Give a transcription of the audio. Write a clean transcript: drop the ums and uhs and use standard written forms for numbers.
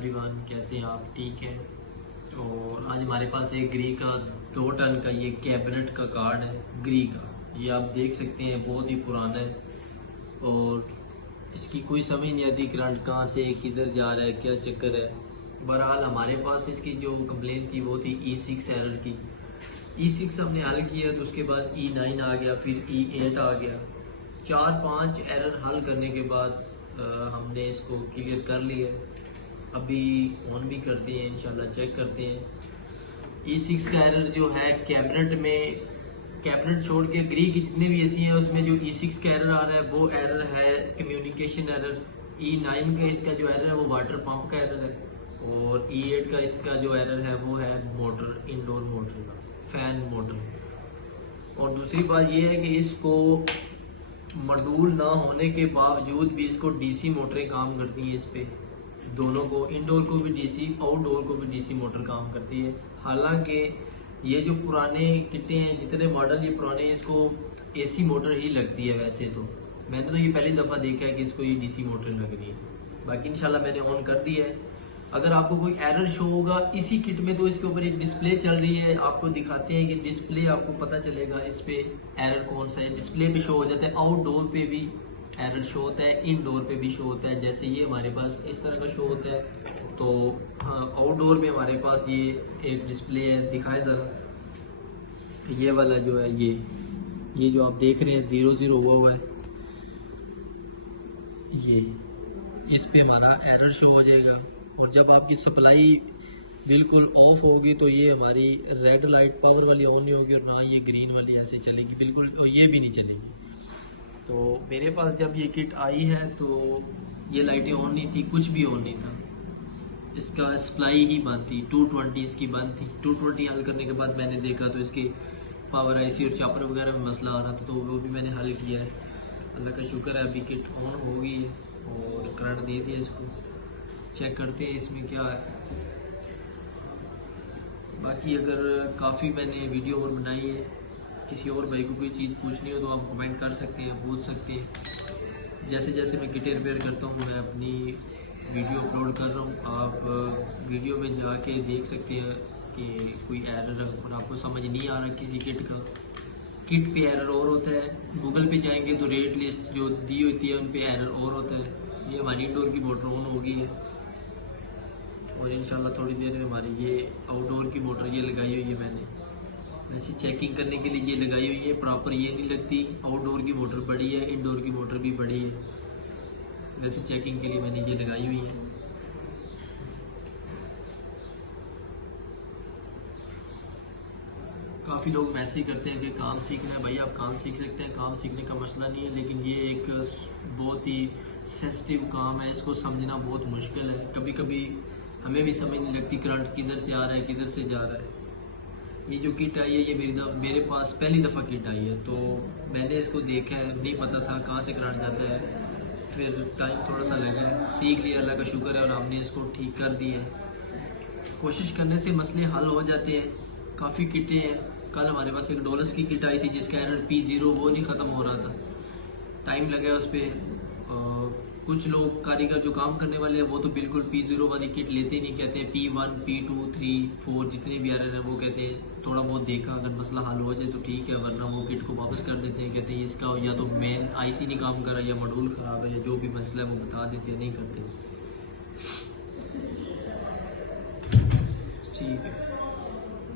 Everyone, कैसे हैं आप? ठीक है। तो आज हमारे पास एक ग्री का 2 टन का ये कैबिनेट का कार्ड है ग्री का। ये आप देख सकते हैं बहुत ही पुराना है और इसकी कोई समझ नहीं आती करंट कहाँ से किधर जा रहा है, क्या चक्कर है। बहरहाल हमारे पास इसकी जो कंप्लेन थी वो थी E6 एरर की। E6 हमने हल किया तो उसके बाद E9 आ गया, फिर E8 आ गया। 4-5 एरर हल करने के बाद हमने इसको क्लियर कर लिया। अभी ऑन भी करते हैं, इंशाल्लाह चेक करते हैं। E6 का एरर जो है कैबिनेट में, कैबिनेट छोड़ के ग्री की जितने भी एसी है उसमें जो E6 का एरर आ रहा है वो एरर है कम्युनिकेशन एरर। E9 का इसका जो एरर है वो वाटर पंप का एरर है और E8 का इसका जो एरर है वो है मोटर, इंडोर मोटर का, फैन मोटर। और दूसरी बात ये है कि इसको मॉड्यूल ना होने के बावजूद भी इसको डीसी मोटरें काम करती हैं। इस पे दोनों को, इंडोर को भी डीसी, आउटडोर को भी डीसी मोटर काम करती है। हालांकि ये जो पुराने किटे हैं, जितने मॉडल ये पुराने हैं, इसको एसी मोटर ही लगती है। वैसे तो मैंने तो ये पहली दफ़ा देखा है कि इसको ये डीसी मोटर लग रही है। बाकी इंशाल्लाह मैंने ऑन कर दिया है। अगर आपको कोई एरर शो होगा इसी किट में तो इसके ऊपर एक डिस्प्ले चल रही है, आपको दिखाते हैं कि डिस्प्ले आपको पता चलेगा इस पे एरर कौन सा है। डिस्प्ले पे शो हो जाता है, आउटडोर पे भी एरर शो होता है, इनडोर पे भी शो होता है। जैसे ये हमारे पास इस तरह का शो होता है, तो आउटडोर में हमारे पास ये एक डिस्प्ले है। दिखाए ज़रा, ये वाला जो है, ये जो आप देख रहे हैं 0-0 हुआ है, ये इस पे हमारा एरर शो हो जाएगा। और जब आपकी सप्लाई बिल्कुल ऑफ होगी तो ये हमारी रेड लाइट पावर वाली ऑन नहीं होगी और ना ये ग्रीन वाली ऐसे चलेगी बिल्कुल, और ये भी नहीं चलेगी। तो मेरे पास जब ये किट आई है तो ये लाइटें ऑन नहीं थी, कुछ भी ऑन नहीं था, इसका सप्लाई ही बंद थी। 220 इसकी बंद थी। 220 हल करने के बाद मैंने देखा तो इसकी पावर आईसी और चापर वगैरह में मसला आ रहा था, तो वो भी मैंने हल किया है। अल्लाह का शुक्र है अभी किट ऑन हो गई और करंट दे दिया इसको। चेक करते हैं इसमें क्या है। बाकी अगर काफ़ी मैंने वीडियो और बनाई है, किसी और भाई को कोई चीज़ पूछनी हो तो आप कमेंट कर सकते हैं, पूछ सकते हैं। जैसे जैसे मैं किटें रिपेयर करता हूँ मैं अपनी वीडियो अपलोड कर रहा हूँ, आप वीडियो में जाके देख सकते हैं कि कोई एरर और आपको समझ नहीं आ रहा किसी किट का, किट पे एरर और होता है। गूगल पे जाएंगे तो रेट लिस्ट जो दी होती है उन पे एरर और होता है। ये हमारी इंडोर की मोटर ऑन होगी है और इंशाल्लाह थोड़ी देर में हमारी ये आउटडोर की मोटर ये लगाई हुई है मैंने। वैसे चेकिंग करने के लिए ये लगाई हुई है, प्रॉपर ये नहीं लगती। आउटडोर की मोटर बड़ी है, इंडोर की मोटर भी बड़ी है। वैसे चेकिंग के लिए मैंने ये लगाई हुई है। काफ़ी लोग मैसेज करते हैं कि काम सीखना है। भाई आप काम सीख सकते हैं, काम सीखने का मसला नहीं है, लेकिन ये एक बहुत ही सेंसिटिव काम है, इसको समझना बहुत मुश्किल है। कभी कभी हमें भी समझ नहीं लगती करंट किधर से आ रहा है, किधर से जा रहा है। ये जो किट आई है ये मेरे पास पहली दफ़ा किट आई है, तो मैंने इसको देखा है, नहीं पता था कहाँ से करंट जाता है। फिर टाइम थोड़ा सा लगा, सीख लिया, अल्लाह का शुक्र है, और हमने इसको ठीक कर दिया है। कोशिश करने से मसले हल हो जाते हैं। काफ़ी किटें हैं। कल हमारे पास एक डॉलर्स की किट आई थी जिसका एरर P0 वो नहीं ख़त्म हो रहा था, टाइम लगा उस पर। कुछ लोग कारीगर जो काम करने वाले हैं वो तो बिल्कुल P0 वाली किट लेते ही नहीं, कहते हैं P1, P2, 3, 4 जितने भी एरर हैं वो कहते हैं थोड़ा बहुत देखा, अगर मसला हल हो जाए तो ठीक है, वरना वो किट को वापस कर देते हैं। कहते हैं इसका या तो मेन आईसी नहीं काम कर रहा या मॉड्यूल ख़राब है या जो भी मसला है वो बता देते हैं, नहीं करते। ठीक है।